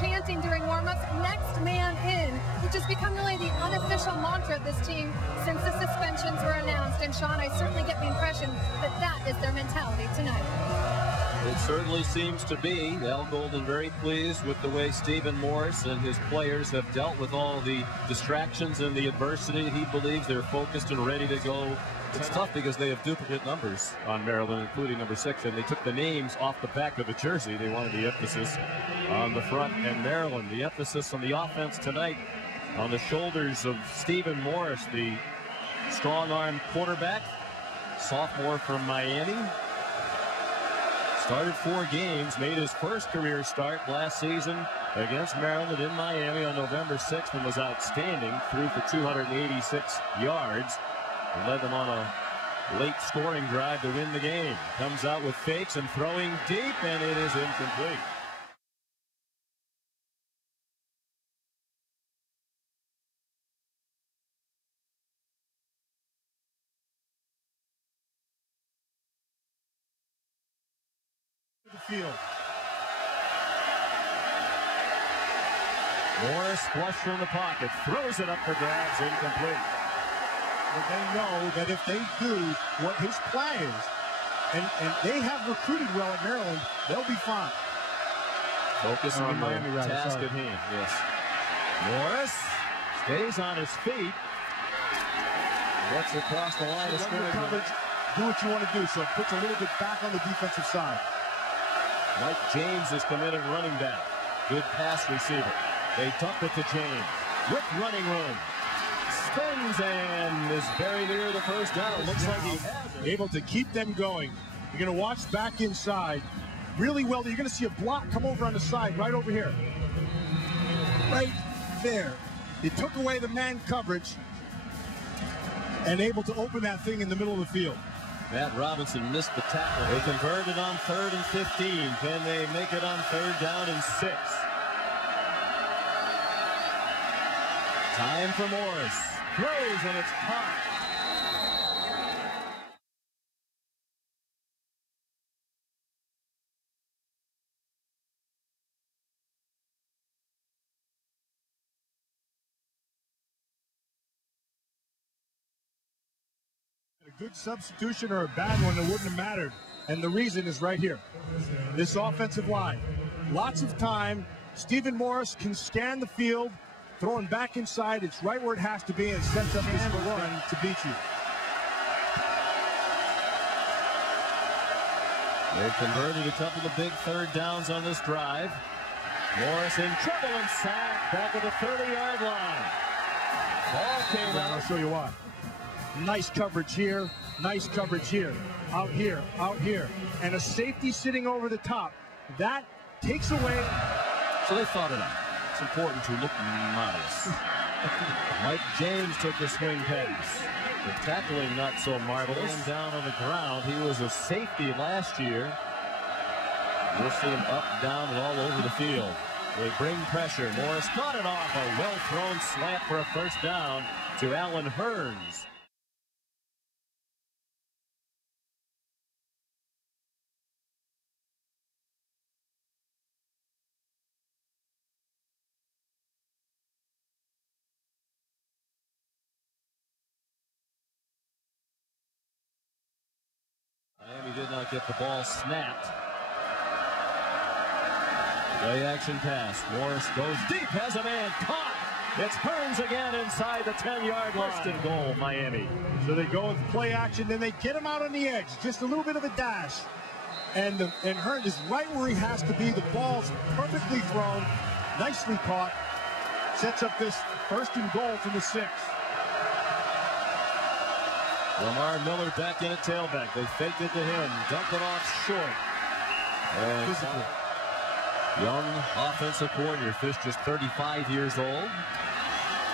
chanting during warm-ups, "Next man in," which has become really the unofficial mantra of this team since the suspensions were announced. And Sean, I certainly get the impression that that is their mentality tonight. It certainly seems to be. Al Golden very pleased with the way Stephen Morris and his players have dealt with all the distractions and the adversity. He believes they're focused and ready to go. It's tough because they have duplicate numbers on Maryland, including number 6, and they took the names off the back of the jersey. They wanted the emphasis on the front. And Maryland, the emphasis on the offense tonight on the shoulders of Stephen Morris, the strong-arm quarterback, sophomore from Miami. Started 4 games, made his first career start last season against Maryland in Miami on November 6th and was outstanding. Threw for 286 yards and led them on a late scoring drive to win the game. Comes out with fakes and throwing deep, and it is incomplete. Field. Morris flush from the pocket, throws it up for grabs, incomplete. But they know that if they do what his plan is, and they have recruited well at Maryland, they'll be fine. Focus on Miami task at hand. Yes. Morris stays on his feet. Gets across the line of scrimmage. Do what you want to do, so it puts a little bit back on the defensive side. Mike James has come in at running back. Good pass receiver. They dump it to James with running room. Spins and is very near the first down. Looks like he's able to keep them going. You're going to watch back inside really well. You're going to see a block come over on the side right over here. Right there. He took away the man coverage and able to open that thing in the middle of the field. Matt Robinson missed the tackle. They converted on 3rd and 15. Can they make it on 3rd down and 6? Time for Morris. Throws and it's caught. A good substitution or a bad one, it wouldn't have mattered. And the reason is right here. This offensive line. Lots of time. Stephen Morris can scan the field, throwing back inside. It's right where it has to be and sets up this run to beat you. They've converted a couple of big 3rd downs on this drive. Morris in trouble and sacked back at the 30-yard line. Ball came out. I'll show you why. Nice coverage here, nice coverage here, out here, out here, and a safety sitting over the top. That takes away. So they thought it out. It's important to look modest. Mike James took the swing pass. The tackling not so marvelous. Down on the ground. He was a safety last year. You'll see him up, down, and all over the field. They bring pressure. Morris got it off. A well-thrown slant for a first down to Alan Hearns. Miami did not get the ball snapped. Play action pass. Morris goes deep, has a man caught. It's Hearns again inside the 10-yard line. First and goal, Miami. So they go with play action, then they get him out on the edge. Just a little bit of a dash. And Hearns is right where he has to be. The ball's perfectly thrown, nicely caught. Sets up this 1st and goal from the 6. Lamar Miller back in at tailback. They faked it to him. Dumped it off short. And young offensive coordinator, Fish, just 35 years old.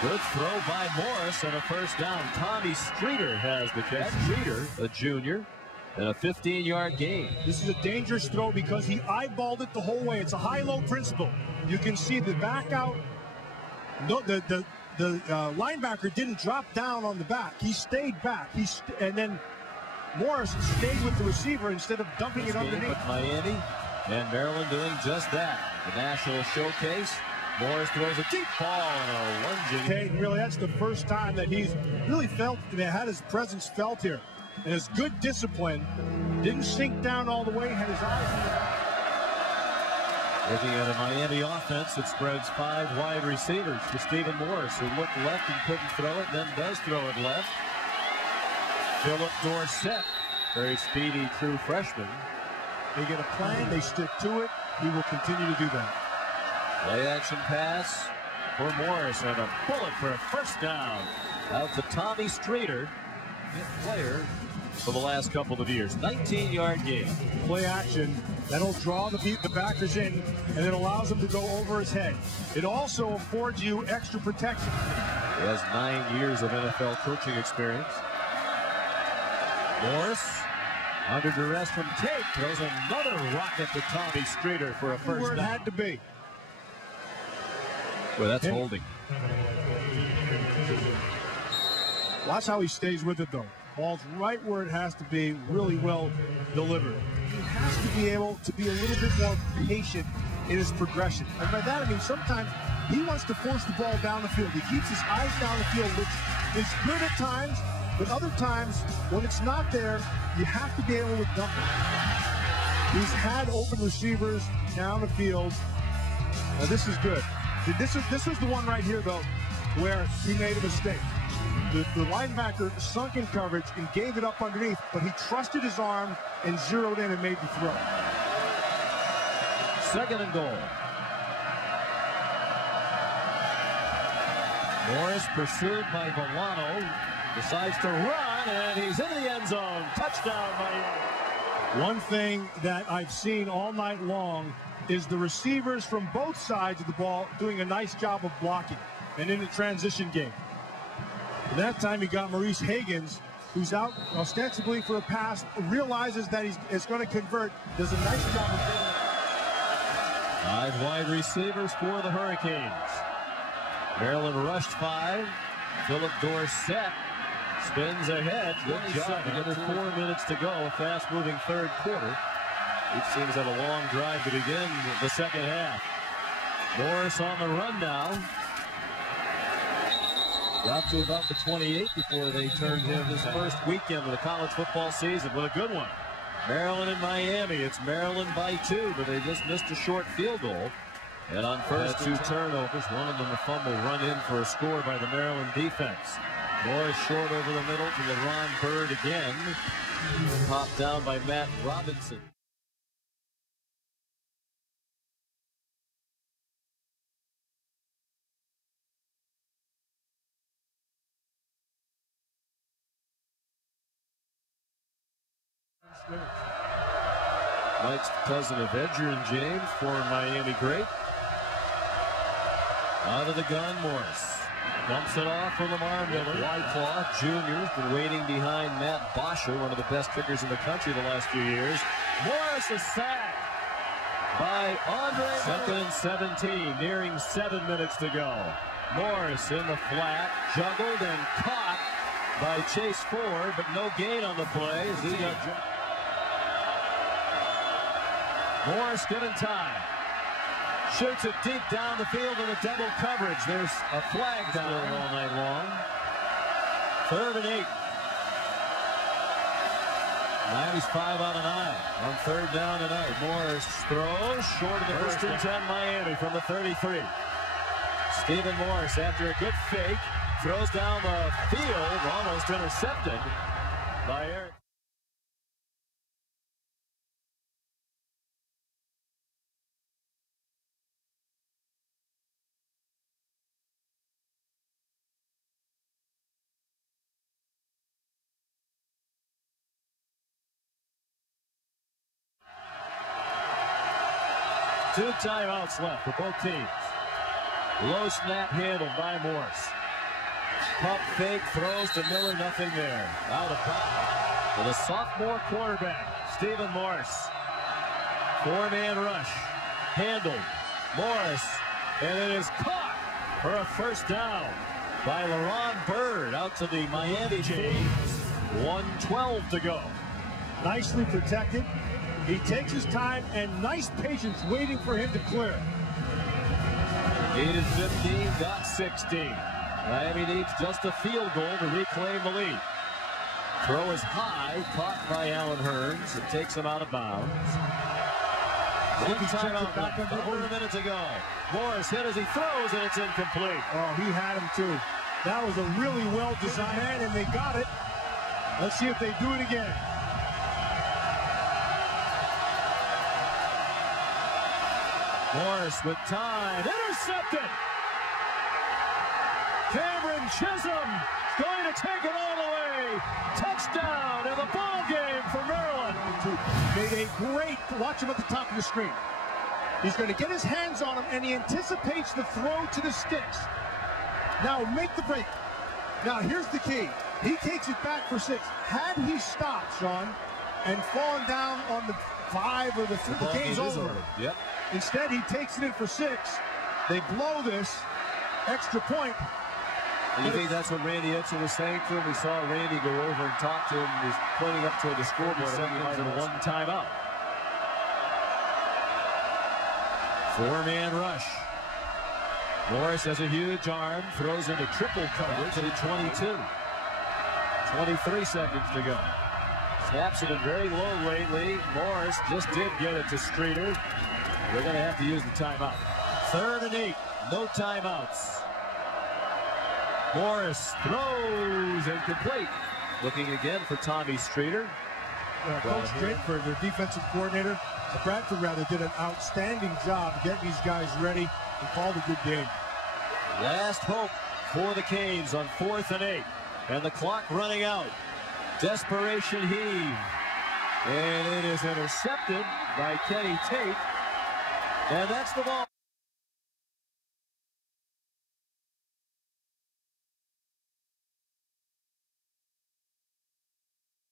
Good throw by Morris and a first down. Tommy Streeter has the catch. Streeter, a junior, and a 15-yard gain. This is a dangerous throw because he eyeballed it the whole way. It's a high-low principle. You can see the back out. No, the linebacker didn't drop down on the back. He stayed back. And then Morris stayed with the receiver instead of dumping it underneath. But Miami And Maryland doing just that. The national showcase. Morris throws a deep ball and a lunging. Tate, really, that's the first time that he's really felt, had his presence felt here. And his good discipline, didn't sink down all the way, had his eyes in the back. Looking at a Miami offense that spreads 5 wide receivers to Stephen Morris, who looked left and couldn't throw it, then does throw it left. Philip Dorsett, very speedy true freshman. They get a plan, they stick to it. He will continue to do that. Play action pass for Morris and a bullet for a first down. Out to Tommy Streeter, fifth player for the last couple of years. 19-yard gain. Play action, that'll draw the backers in, and it allows him to go over his head. It also affords you extra protection. He has 9 years of NFL coaching experience. Morris, under duress from Tate, throws another rocket to Tommy Streeter for a first down. Where it had to be. Well, that's holding. Watch how he stays with it, though. Ball's right where it has to be, really well delivered. He has to be able to be a little bit more patient in his progression. And by that, I mean, sometimes he wants to force the ball down the field. He keeps his eyes down the field, which is good at times, but other times, when it's not there, you have to be able to dump it. He's had open receivers down the field. Now, this is good. This is the one right here, though, where he made a mistake. The linebacker sunk in coverage and gave it up underneath, but he trusted his arm and zeroed in and made the throw. Second and goal. Morris pursued by Villano, decides to run, and he's in the end zone. Touchdown, Miami. One thing that I've seen all night long is the receivers from both sides of the ball doing a nice job of blocking and in the transition game. And that time he got Maurice Higgins, who's out ostensibly for a pass, realizes that he's going to convert, does a nice job of doing it. 5 wide receivers for the Hurricanes. Maryland rushed 5. Philip Dorsett spins ahead. Good job. Another 4 minutes to go. Fast-moving third quarter. Each team's had a long drive to begin the second half. Morris on the run now. Got to about the 28 before they turned him his first weekend of the college football season with a good one. Maryland and Miami. It's Maryland by 2, but they just missed a short field goal. And on first 2 turnovers, one of them a fumble run in for a score by the Maryland defense. Morris short over the middle to LeRon Byrd again. Popped down by Matt Robinson. Mike's cousin of Edgerrin James, former Miami great. Out of the gun, Morris. Dumps it off for Lamar Miller. Whiteclaw Jr. been waiting behind Matt Bosher, one of the best kickers in the country the last few years. Morris is sacked by Andre. Second and 17, nearing 7 minutes to go. Morris in the flat, juggled and caught by Chase Ford, but no gain on the play as he got dropped. Morris given time. Shoots it deep down the field in a double coverage. There's a flag down all night long. 3rd and 8. Miami's 5 out of 9 on 3rd down tonight. Morris throws short of the first and 10. Miami from the 33. Stephen Morris, after a good fake, throws down the field, almost intercepted by Eric. Two timeouts left for both teams. Low snap handled by Morris. Pump fake, throws to Miller, nothing there. Out of bounds. For the sophomore quarterback, Stephen Morris. 4-man rush. Handled. Morris. And it is caught for a first down by LeRon Byrd out to the Miami James. 1:12 to go. Nicely protected. He takes his time and nice patience waiting for him to clear. Needed 15, got 16. Miami needs just a field goal to reclaim the lead. Throw is high, caught by Allen Hurns. It takes him out of bounds. One timeout back under a minute to go. Morris hit as he throws, and it's incomplete. Oh, he had him too. That was a really well-designed man, and they got it. Let's see if they do it again. Morris with time. Intercepted! Cameron Chisholm going to take it all the way. Touchdown in the ball game for Maryland. Made a great, watch him at the top of the screen. He's going to get his hands on him, and he anticipates the throw to the sticks. Now make the break. Now here's the key. He takes it back for 6. Had he stopped, Sean, and fallen down on the 5 or the 3, the game's over. Yep. Instead, he takes it in for 6. They blow this extra point. And you think that's what Randy Edsall was saying to him? We saw Randy go over and talk to him. He's pointing up toward the scoreboard. Seconds and 1 timeout. 4-man rush. Morris has a huge arm, throws into triple coverage at 22. 23 seconds to go. Snaps it in very low lately. Morris just did get it to Streeter. They're going to have to use the timeout. 3rd and 8. No timeouts. Morris throws incomplete. Looking again for Tommy Streeter. Coach Drakeford, their defensive coordinator, Bradford rather, did an outstanding job getting these guys ready and called a good game. Last hope for the Canes on 4th and 8. And the clock running out. Desperation heave. And it is intercepted by Kenny Tate. And that's the ball.